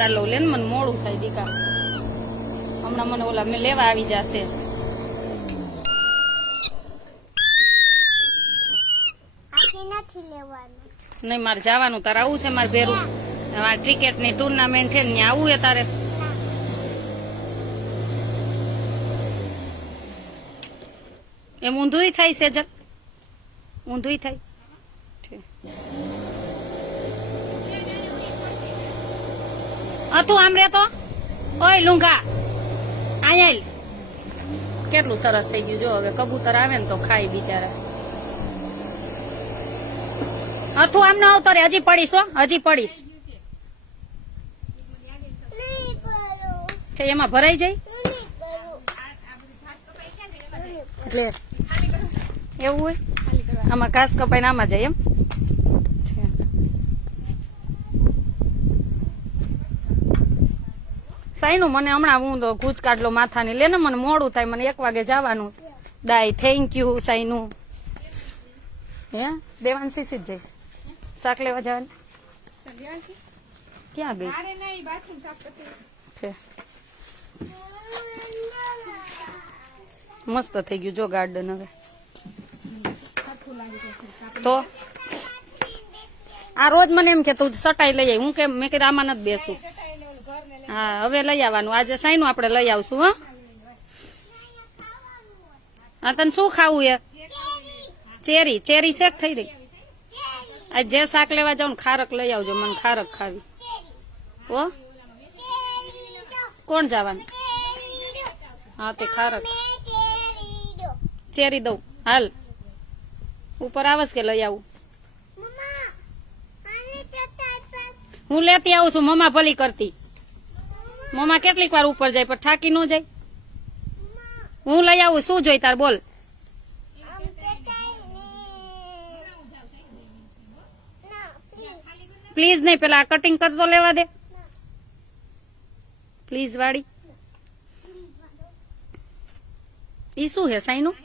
ચાલો લે મને મોડું થાય દીકા. હમણાં મને ઓલા મેં લેવા આવી જશે. આજે નથી લેવાનું. નહીં મારે જવાનું તારે આવું છે મારે ભેરું. આ ક્રિકેટની ટુર્નામેન્ટ છે ને આવું એ તારે. એમ ઊંધુંય થાય છે જર. ઊંધુંય થાય. હા તું આમ રે તો ઓય લુંગા. અહીંયા કેટલું સરસ થઈ ગયું જો હવે કબૂતર આવે ને તો ખાય બિચારા. હતું આમ ન આવતો રે હજી પડીશ હો હજી પડીશ. એમાં ભરાઈ જાય? એટલે એવું હોય? આમાં ઘાસ કપાઈને આમાં જાય એમ છે. સાઈનું મને હમણાં હું તો ગૂંચ કાઢલો માથાની. લે ને મને મોડું થાય મને એક વાગે જવાનું છે. ડાય થેન્ક યુ સાઈનું હે? દેવાન સીસી જ જઈશ. શાક લેવા જવાનું? ક્યાં ગઈ? છે. મસ્ત થઈ ગયું જો ગાર્ડન હવે. તો? આ રોજ મને એમ કે તું સટાઈ લઈ જાય હું કેમ? મેં કીધું આમાં નથી બેસું. હા હવે લઈ આવવાનું. આજે સાઈનું આપણે લઈ આવશું હા. હા તને શું ખાવું એ? ચેરી. ચેરી છે થઈ રહી? આ જે શાક લેવા જાવ ને ખારક લઈ આવજો મને ખારક ખાવી. ઓ કોણ જવાનું? હા તે ખારક. ચેરી દઉં. હાલ. ઉપર આવસ કે લઈ આવું? હું લેતી આવું છું મમ્મા ભલી કરતી. મમ્મા કેટલીક વાર ઉપર જાય, પણ થાકી ન જાય. હું લઈ આવું, શું જોઈ તાર બોલ. પ્લીઝ નહીં, પેલા કટિંગ કરતો લેવા દે. પ્લીઝ વાળી. ઈ શું હે સાઈનું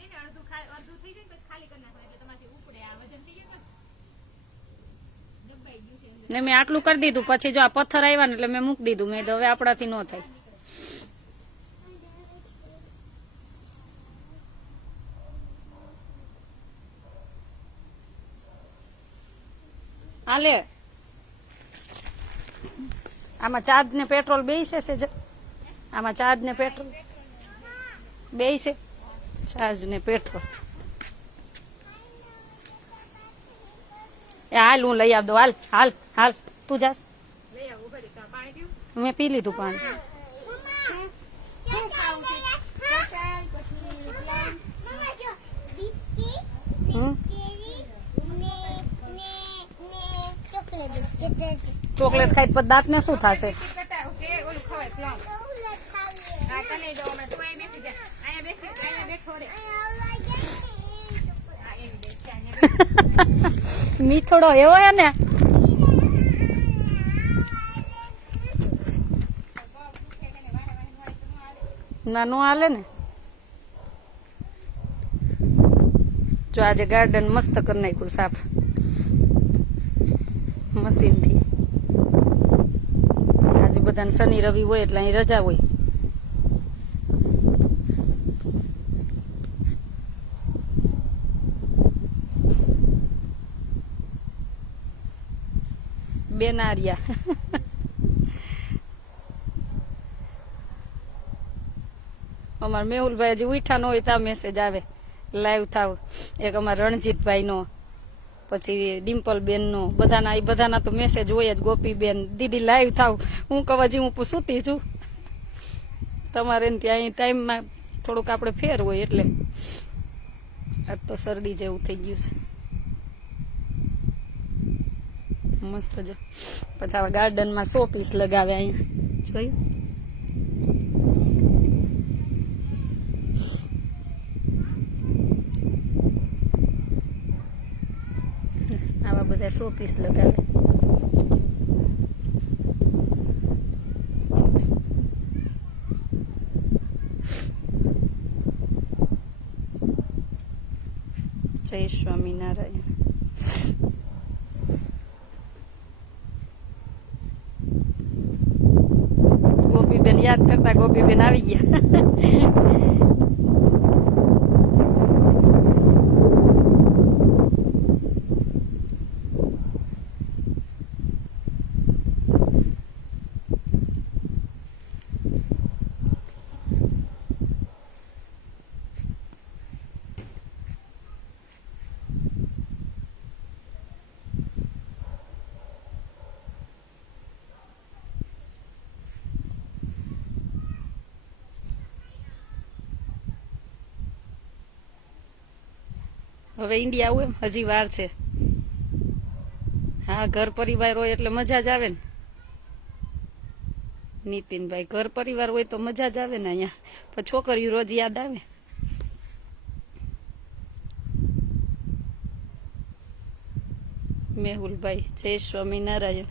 ને મેં આટલું કરી દીધું. પછી જો આ પથ્થર આવ્યા ને એટલે મેં મૂકી દીધું. મેં હવે આપણાથી ન થાય. હાલે આમાં ચાર્જ ને પેટ્રોલ બે છે આમાં ચાર્જ ને પેટ્રોલ. બે છે. ચાર્જ ને પેટ્રોલ. એ હાલ હું લઈ આવ દઉં હાલ હાલ હાલ. તું જાસ. મેં પી લીધું પાણી. ચોકલેટ ખાઈ પછી દાંત ને શું થશે? મીઠોડો એવો હે ને. નાનું હાલે ને. જો આજે ગાર્ડન મસ્ત કરી નાખ્યું સાફ. મશીનથી. આજે બધાને શનિ રવિ હોય એટલે અહીં રજા હોય. બેનારિયા અમારા મેહુલભાઈ હજી ઉઠા ન હોય ત્યાં મેસેજ આવે લાઈવ થાવ એક અમારા રણજીતભાઈ નો પછી ડિમ્પલ બેન નો બધાના એ બધાના તો મેસેજ હોય જ ગોપી બેન દીદી લાઈવ થાવ હું કહું હજી હું સૂતી છું તમારે ત્યાં ટાઈમમાં થોડુંક આપણે ફેર હોય એટલે આજ તો શરદી જેવું થઈ ગયું છે મસ્ત જો. પછી આવા ગાર્ડનમાં સો પીસ લગાવે અહીંયા. જોયું? આવા બધા સો પીસ લગાવે જય સ્વામિનારાયણ. યાદ કરતા ગોપીબેન આવી ગયા. હવે ઇન્ડિયા આવું એમ. હજી વાર છે. હા, ઘર પરિવાર હોય એટલે મજા જ આવે ને. નીતિનભાઈ, ઘર પરિવાર હોય તો મજા જ આવે ને અહીંયા. પણ છોકરીઓ રોજ યાદ આવે. મેહુલભાઈ, જય સ્વામિનારાયણ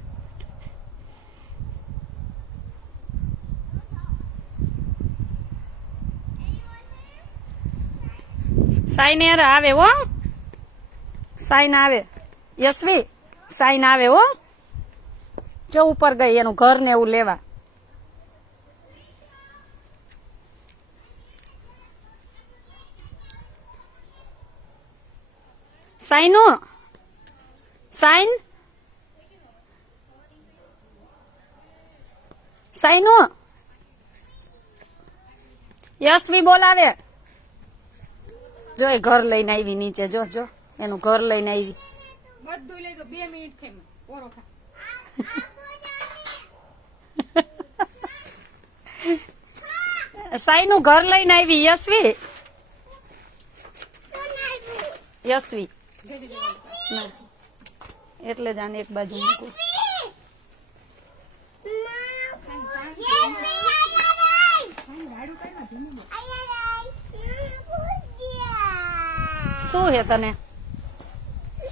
સાઈન યાર આવે હો. સાઈન આવે. યશવી, સાઈન આવે હો. જો ઉપર ગઈ, એનું ઘર ને એવું લેવા. સાઈનો, સાઈન. સાઈનો. યશવી બોલાવે. જો એ ઘર લઈને આવી નીચે, જો જો. એનું ઘર લઈને આવી. બધું લઈ તો બે મિનિટ થઈ ઓરો ખા સાઈનું ઘર લઈને આવી યશવી. યશવી. એટલે જાને એક બાજુ મૂકું. શું હે તને?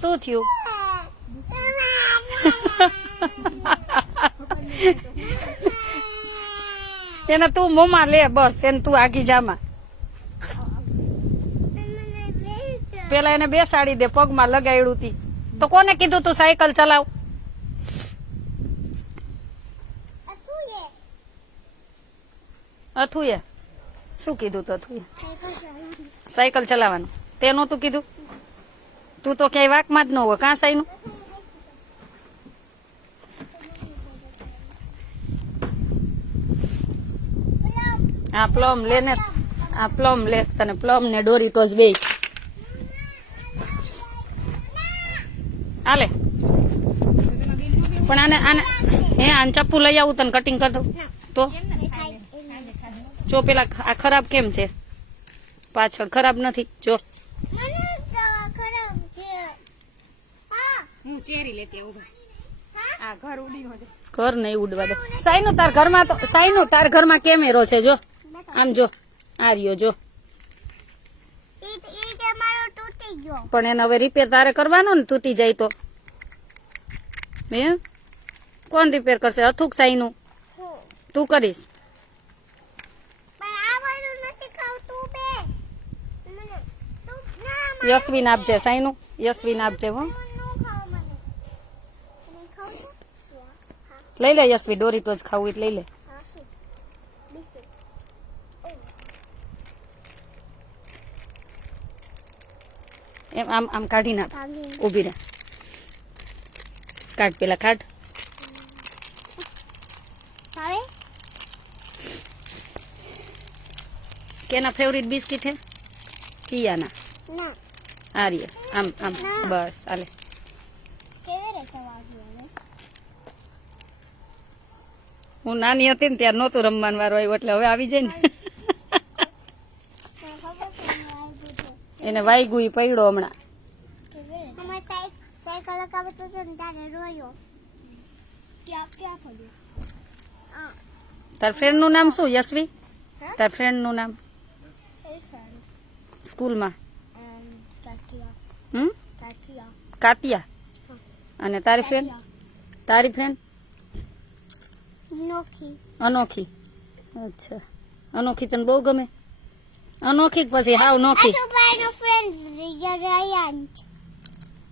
શું થયું? એને તું મોમાં લે, બસ, એને તું આગી જામાં. પેલા એને બેસાડી દે, પગમાં લગાડ્યું તી. તો કોને કીધું તું સાયકલ ચલાવ? અથુએ. શું કીધું તું અથુએ? સાયકલ ચલાવવાનું. તે નહોતું કીધું? તું તો ક્યાંય વાકમાં જ ન હોય. કાં સાઈનું આ પ્લમ લે ને, આ પ્લમ લે તને. પ્લમ ને ડોરીટોસ બે હાલે. પણ આને આને, હે, આને ચપ્પુ લઈ આવું તને કટિંગ કરી દઉં. તો? જો પેલા આ ખરાબ કેમ છે? પાછળ ખરાબ નથી. જો. હું ચેરી લેતી આવું ભાઈ. આ ઘર ઉડી હોય ઘર નહીં ઉડવા દો. સાઈનું તાર ઘરમાં તો સાઈનું તાર ઘરમાં કેમેરો છે જો? આમ જો આ રહ્યો જો. પણ એને હવે રિપેર તારે કરવાનો ને તૂટી જાય તો. હે? કોણ રિપેર કરશે? અથુક સાઈનું. તું કરીશ. પણ આ બધું નથી ખાવતું બે. મને તું ના યશવીન આપજે સાઈનું. યશવીન આપજે હો મને નો ખાવ મને મને ખાવતું હા લઈ લે યશવી ડોરીટો જ ખાવું હોય તો લઈ લે હા શું બીજું એમ આમ આમ કાઢી નાખ ભાગી ઊભી રહે કાઢ પેલા કાઢ હવે કેના ફેવરિટ બિસ્કિટ હે કિયાના ના આ રહ્યા આમ આમ બસ હાલે કેવી રીતે વાગ્યું હવે હું નાની હતી ને ત્યારે નહોતું રમવાનું વારો આવ્યો, એટલે હવે આવી જાય ને. એને વાયગું ઈ પડ્યો હમણાં. તાર ફ્રેન્ડ ને નામ શું, યશવી? તાર તાર ફ્રેન્ડનું નામ? સ્કૂલમાં? કાતિયા અને તારી ફ્રેન્ડ? તારી ફ્રેન્ડ? નોખી અનોખી. અચ્છા. અનોખી તને બહુ ગમે? અનોખી પછી હાવ નોખી?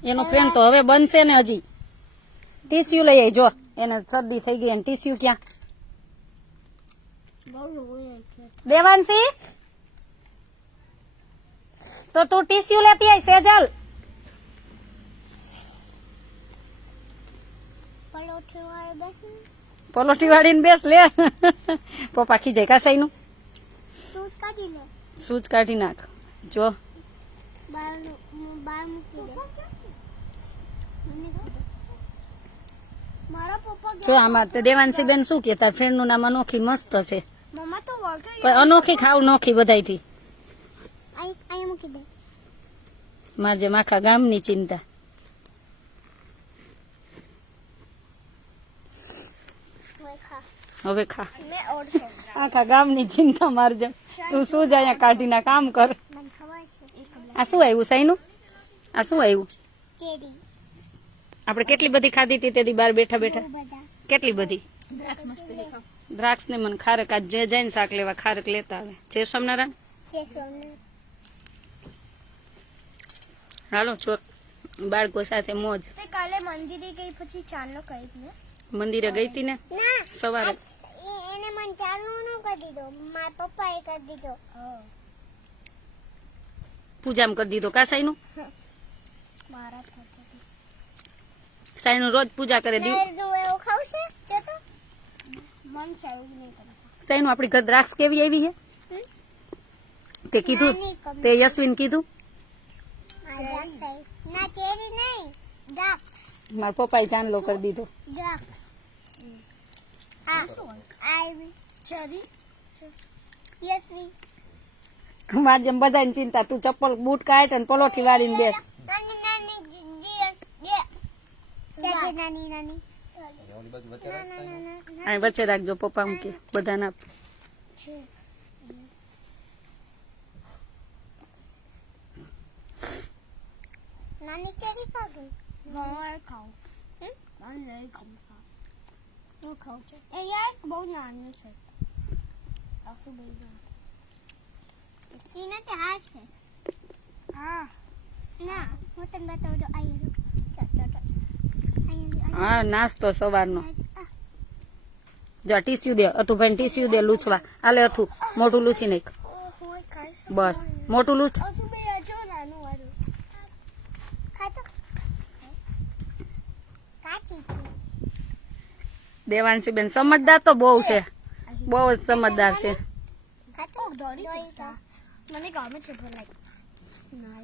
એનો ફ્રેન્ડ તો હવે બનશે ને હજી. ટીસ્યુ લઈ આવી જો. એને શરદી થઈ ગઈ ટીસ્યુ ક્યાં? દેવાંશી? તો તું ટીસ્યુ લેતી આવી સેજલ. પલોઠી વાળે પલોઠી વાળીને બેસ લે. પપ્પા ખીજાય કાસાઈનું તું કાઢી સૂજ કાઢી નાખ. જો. જો આમાં દેવાંશી બેન શું કે તાર ફ્રેન્ડનું નામ અનોખી મસ્ત છે. અનોખી ખાવ નોખી દે. મારે જેમ આખા ગામની ચિંતા હવે ખા હવે ખા. મેં ઓરસો આખા ગામની ચિંતા મારજે તું શું જ અહીંયા કાઢીને કામ કર? મને ખબર છે. એક આ શું આવ્યું સાઈનું આ શું આવ્યું? ચેરી આપણે કેટલી બધી ખાધી હતી તેથી બાર બેઠા બેઠા? બહુ બધા. કેટલી બધી? દ્રાક્ષ ને મને ખારક આજ જે જઈને શાક લેવા ખારક લેતા આવે. જય સ્વામિનારાયણ. જે સોને હાલો છો બાળકો સાથે મોજ. તે કાલે મંદિરે ગઈ પછી ચાલો કહી ને? મંદિરે ગઈ હતી ને? ના સવારે. એ- એને મને ચાલુ ન કરી દીધો. મારા પપ્પાએ કરી દીધો. પૂજામ કરી દીધો કા સાઈનું મારા સાઈનું રોજ પૂજા કરે દી નું એવું ખાવશે જો તો મન છે નહીં સાઈનું આપણી ઘર દ્રાક્ષ કેવી આવી છે તે કીધું? તે યશવીન કીધું? આ દ્રાક્ષ આવી. ના ચેરી નહીં. દ્રાક્ષ મારા પપ્પાએ જાનલો કરી દીધો. દ્રાક્ષ આ. આવી મારે જેમ બધાની ચિંતા તું ચપ્પલ બૂટ કાઢ અને પલોઠી વાળીને બેસ. નાની અહીં વચ્ચે રાખજો પપ્પા હું કે બધાના છે નાની ચેરી ખા ગઈ નાની ખાઉં. હું ખાઉં છું એ યાર બહુ નાનું છે આખું નાનું ઈ નથી આ છે હા ના હું તમને બતાવું તો અહીંયા હા નાસ્તો સવારનો. જો ટીસ્યુ દે અતુભાઈ ટીસ્યુ દે લૂછવા. આલે અથું મોટું લૂછી નાખ. બસ મોટું લૂછ. દેવાંશી બેન, સમજદાર તો બહુ છે. બહુ જ સમજદાર છે. ના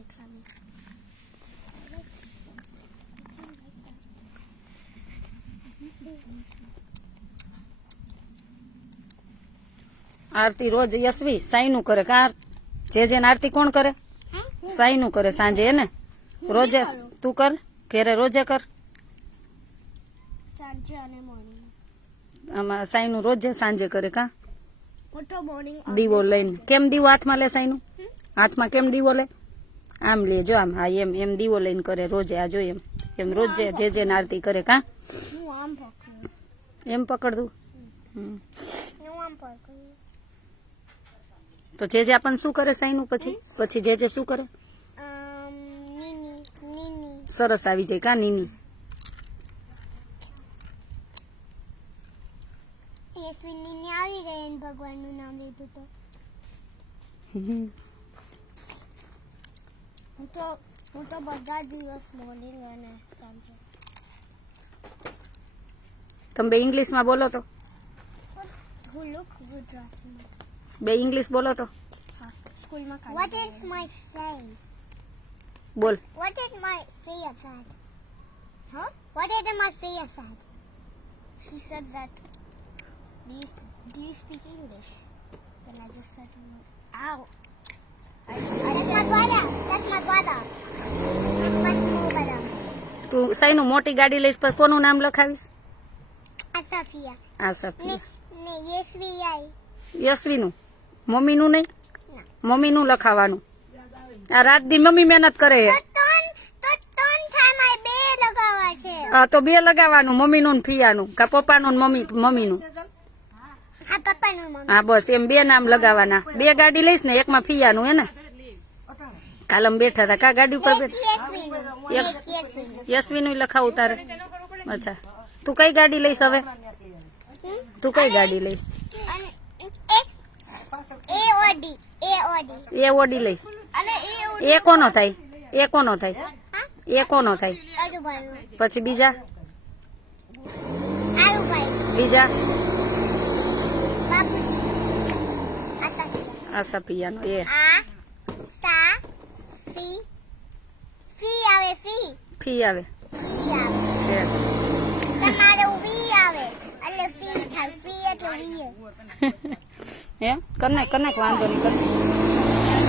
આરતી રોજ યશવી સાઈનું કરે. કા જે જેને આરતી કોણ કરે? સાઈનું કરે સાંજે એને રોજે તું કર, ઘેરે રોજે કર. સાંજે અને આમાં સાઈનું રોજે સાંજે કરે કા? દીવો લઈને. કેમ દીવો હાથમાં લે સાઈનું? હાથમાં કેમ દીવો લે? આમ લે જો આમ હા એમ એમ દીવો લઈને કરે રોજે આ જો એમ. એમ રોજે જે જે આરતી કરે કા? એમ પકડ દઉં હમ. હું આમ પકડું તો જે જે આપણને શું કરે સાઈનું પછી? પછી જે જે શું કરે? સરસ આવી જાય કા નીની યશવી નીની આવી ગઈ અને ભગવાનનું નામ લીધું તો. હું તો હું તો બધા દિવસ મોર્નિંગ અને સાંજે. તમે બે ઇંગ્લિશમાં બોલો તો. હું લુક ગુજરાતીમાં. બે ઇંગ્લિશ બોલો તો. હા સ્કૂલમાં વોટ ઇઝ માય ફેન બોલ. What is my favourite what is my favorite fat she said that you, do you speak english then i just said ow that's my brother that's my brother that's my small brother તું સાઈનું મોટી ગાડી લઈશ પછી કોનું નામ લખાવીશ Asafia આ સફી ne ne yes we ai યશવીનું મમ્મીનું નહીં મમ્મીનું લખાવાનું આ રાત દી મમ્મી મહેનત કરે આ તો બે લગાવવાનું મમ્મીનું ને ફિયાનું કા પપ્પાનું ને મમ્મી મમ્મીનું હા બસ એમ બે નામ લગાવવાના બે ગાડી લઈશ ને એકમાં ફિયાનું હે ને? કાલમ બેઠા હતા. કા ગાડી ઉપર યશવી યશવીનું લખાવું તારે અચ્છા. તું કઈ ગાડી લઈશ હવે? તું કઈ ગાડી લઈશ. એ ઓડી લઈશ. એ કોનો થાય? એ કોનો થાય? એ કોનો થાય? પછી બીજા? બીજા? આ સપિયાનો એ. આ તા ફી ફી આવે ફી ફી આવે. ફી આવે. એ. તમારો વી આવે. એટલે ફી થાય ફી એટલે વી. એમ? કને કને વાંધો નહીં કને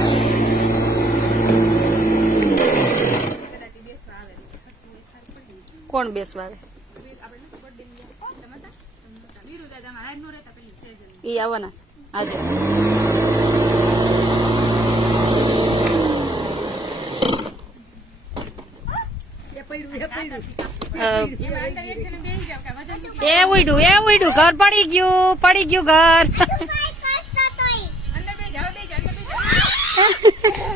કોણ બેસવા આવે? ઈ આવવાના છે. આજે. એ ઉડ્યું એ ઉડ્યું ઘર પડી ગયું પડી ગયું ઘર.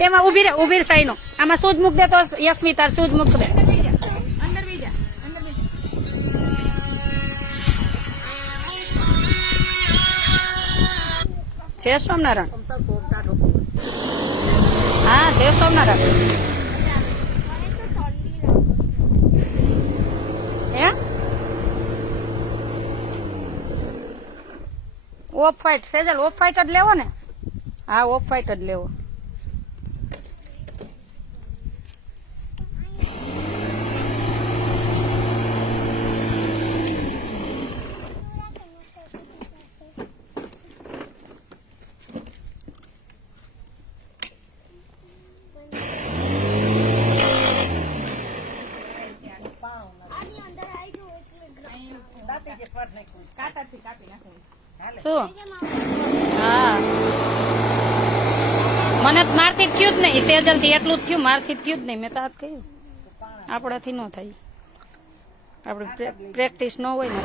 એમાં ઊભી રે ઊભી સાઈનો. આમાં સૂજ મૂક દે તો યશમી તાર સૂજ મૂક દે. છે સોમનારાયણ. હા છે સોમનારાયણ હે ઓફ ફાઈટ સેજલ ઓફ ફાઈટ જ લેવો ને? હા ઓફ ફાઈટ જ લેવો. શું હા. મને મારથી થયું જ નહીં. સેજલથી એટલું જ થયું, મારથી થયું જ નહીં. મેં તો આજ કહ્યું. આપણાથી ન થાય. આપણે પ્રેક્ટિસ ન હોય ને.